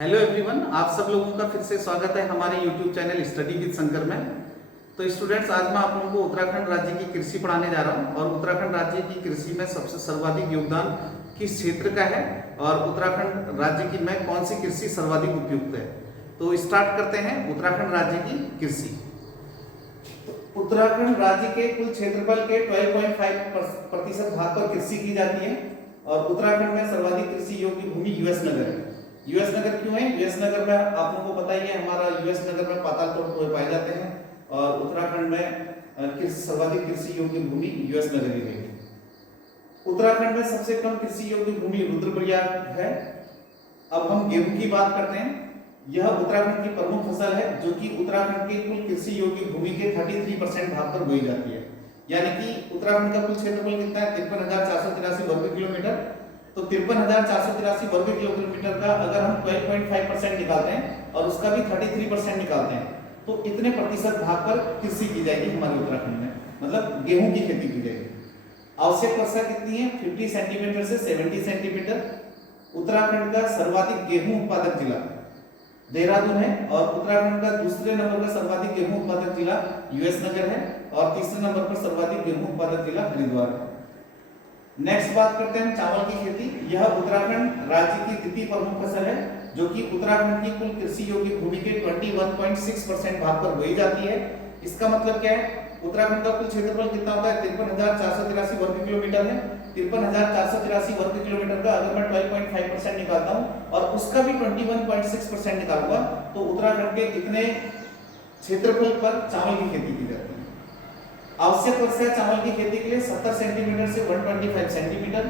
Hello everyone, आप सब लोगों का फिर से स्वागत है हमारे YouTube channel study with Shankar में। तो स्टूडेंट्स, आज मैं आप लोगों को उत्तराखंड राज्य की कृषि पढ़ाने जा रहा हूं और उत्तराखंड राज्य की कृषि में सबसे सर्वाधिक योगदान किस क्षेत्र का है और उत्तराखंड राज्य की में कौन सी कृषि सर्वाधिक उपयुक्त है। तो स्टार्ट करते हैं उत्तराखंड राज्य की कृषि। उत्तराखंड राज्य के कुल क्षेत्रफल के 12.5% भाग पर कृषि की जाती है और उत्तराखंड में सर्वाधिक कृषि योग्य भूमि यूएस नगर है। यूएस नगर क्यों है? यूएस नगर में आप लोगों को पता ही है, हमारा यूएस नगर में पाताल तोड़ कुएं पाए जाते हैं और उत्तराखंड में सर्वाधिक कृषि योग्य भूमि यूएस नगर ही रहेगी। उत्तराखंड में सबसे कम कृषि योग्य भूमि रुद्रप्रयाग है। अब हम गेहूं की बात करते हैं। यह उत्तराखंड की प्रमुख फसल है जो कि उत्तराखंड के कुल कृषि योग्य भूमि के 33% भाग पर बोई जाती है। यानी कि उत्तराखंड का कुल क्षेत्रफल कितना है? 53,483 वर्ग किलोमीटर। तो 53,483 वर्ग किलोमीटर का अगर हम 12.5% निकालते हैं और उसका भी 33% निकालते हैं तो इतने प्रतिशत भाग पर कृषि की जाएगी हमारे उत्तराखंड में, मतलब गेहूं की खेती की जाएगी। आवश्यक वर्षा कितनी है? 50 सेंटीमीटर से 70 सेंटीमीटर। उत्तराखंड का सर्वाधिक गेहूं उत्पादक जिला देहरादून है और उत्तराखंड का दूसरे नंबर पर सर्वाधिक गेहूं उत्पादक जिला यूएस नगर है और तीसरे नंबर पर सर्वाधिक गेहूं उत्पादक जिला हरिद्वार है। नेक्स्ट बात करते हैं चावल की खेती। यह उत्तराखंड राज्य की द्वितीय प्रमुख फसल है जो कि उत्तराखंड की कुल कृषि योग्य भूमि के 21.6% भाग पर बोई जाती है। इसका मतलब क्या है? उत्तराखंड का कुल क्षेत्रफल कितना होता है? 53,483 वर्ग किलोमीटर है। 53,483 वर्ग किलोमीटर का अगर मैं 12.5% निकालता हूं और उसका भी 21.6% निकालूंगा तो उत्तराखंड के कितने क्षेत्रफल पर चावल की खेती की जाती है। आवश्यक वर्षा चावल की खेती के लिए 70 सेंटीमीटर से 125 सेंटीमीटर।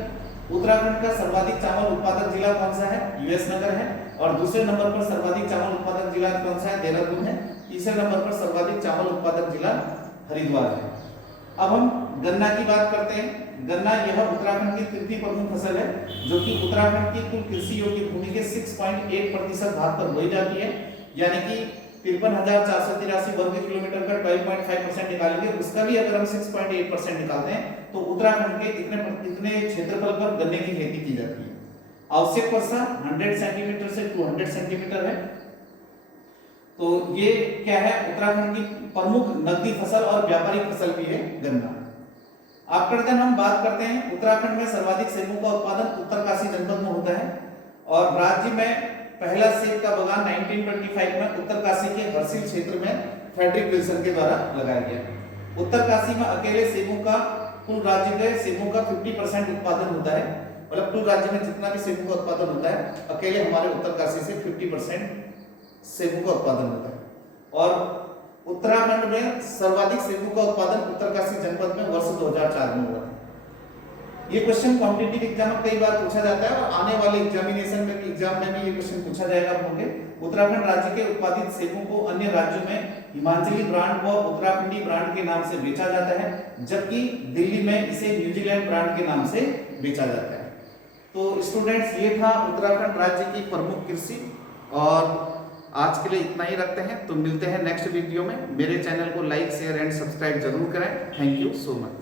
उत्तराखंड का सर्वाधिक चावल उत्पादक जिला कौन सा है? यूएस नगर है और दूसरे नंबर पर सर्वाधिक चावल उत्पादक जिला कौन सा है? देहरादून है। तीसरे नंबर पर सर्वाधिक चावल उत्पादक जिला हरिद्वार है। अब हम गन्ना की बात करते हैं। गन्ना यह उत्तराखंड की तृतीय प्रमुख फसल है जो कि उत्तराखंड की कुल कृषि योग्य भूमि के 6.8% भाग पर बोई जाती है। यानी कि 53,483 वर्ग किलोमीटर का 12.5% निकालेंगे, उसका भी अगर हम 6.8% निकालते हैं तो उत्तराखंड के इतने क्षेत्रफल पर गन्ने की खेती की जाती है। आवश्यक वर्षा 100 सेंटीमीटर से 200 सेंटीमीटर है। तो ये क्या है? उत्तराखंड की प्रमुख नकदी फसल और व्यापारिक फसल भी है गन्ना। आफ्टर देन हम बात करते हैं उत्तराखंड में सर्वाधिक सेबों का उत्पादन उत्तरकाशी जनपद में होता है और राज्य में पहला सेब का बगान 1925 में उत्तरकाशी के हरसिल क्षेत्र में फ्रेडरिक विल्सन के द्वारा लगाया गया। उत्तरकाशी में अकेले सेबों का कुल राज्य के सेबों का 50% उत्पादन होता है, मतलब कुल राज्य में जितना भी सेबों का उत्पादन होता है अकेले हमारे उत्तरकाशी से 50% सेबों का उत्पादन होता है। और उत्तराखंड में सर्वाधिक सेबों का उत्पादन उत्तरकाशी जनपद में वर्ष 2004 में हुआ। ये क्वेश्चन कॉम्पिटिटिव एग्जाम में कई बार पूछा जाता है और आने वाले एग्जामिनेशन में भी ये क्वेश्चन पूछा जाएगा होंगे। उत्तराखंड राज्य के उत्पादित सेबों को अन्य राज्यों में हिमाचली ब्रांड व उत्तराखंडी ब्रांड के नाम से बेचा जाता है, जबकि दिल्ली में इसे न्यूजीलैंड ब्रांड के नाम से बेचा जाता है। तो स्टूडेंट्स, ये था उत्तराखंड राज्य की प्रमुख कृषि और आज के लिए इतना ही रखते हैं। तो मिलते हैं नेक्स्ट वीडियो में। मेरे चैनल को लाइक, शेयर एंड सब्सक्राइब जरूर करें। Thank you so much.